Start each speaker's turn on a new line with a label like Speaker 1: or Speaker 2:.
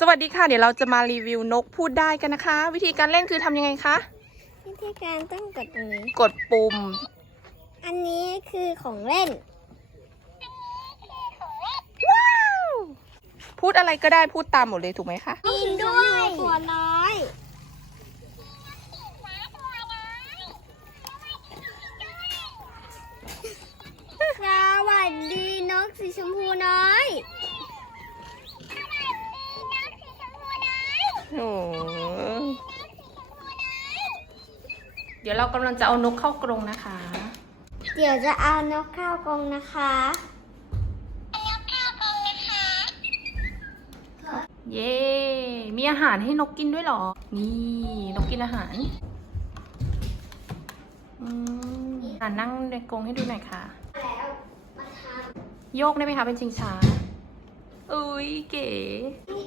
Speaker 1: สวัสดีค่ะ เดี๋ยวเราจะมารีวิวนกพูดได้กันนะคะ วิธีการเล่นคือทำยังไงคะ
Speaker 2: วิธีการต้องกดตรงนี้
Speaker 1: กดปุ่ม
Speaker 2: อันนี้คือของเล่น
Speaker 1: ว้าว พูดอะไรก็ได้พูดตามหมดเลยถูกไหมคะ
Speaker 2: กินด้วยตัวน้อย สวัสดีนกสีชมพูน้อย
Speaker 1: โอ้เดี๋ยวเรากำลังจะเอานกเข้ากรงนะคะ
Speaker 2: เดี๋ยวจะเอานกเข้ากรงนะคะ
Speaker 1: เย้ มีอาหารให้นกกินด้วยเหรอ นี่ นกกินอาหารอืมอ่านั่งในกรงให้ดูหน่อยค่ะ
Speaker 2: แล้วมาท
Speaker 1: โยกได้ไหมคะเป็นชิงช้า อุ้ยเก๋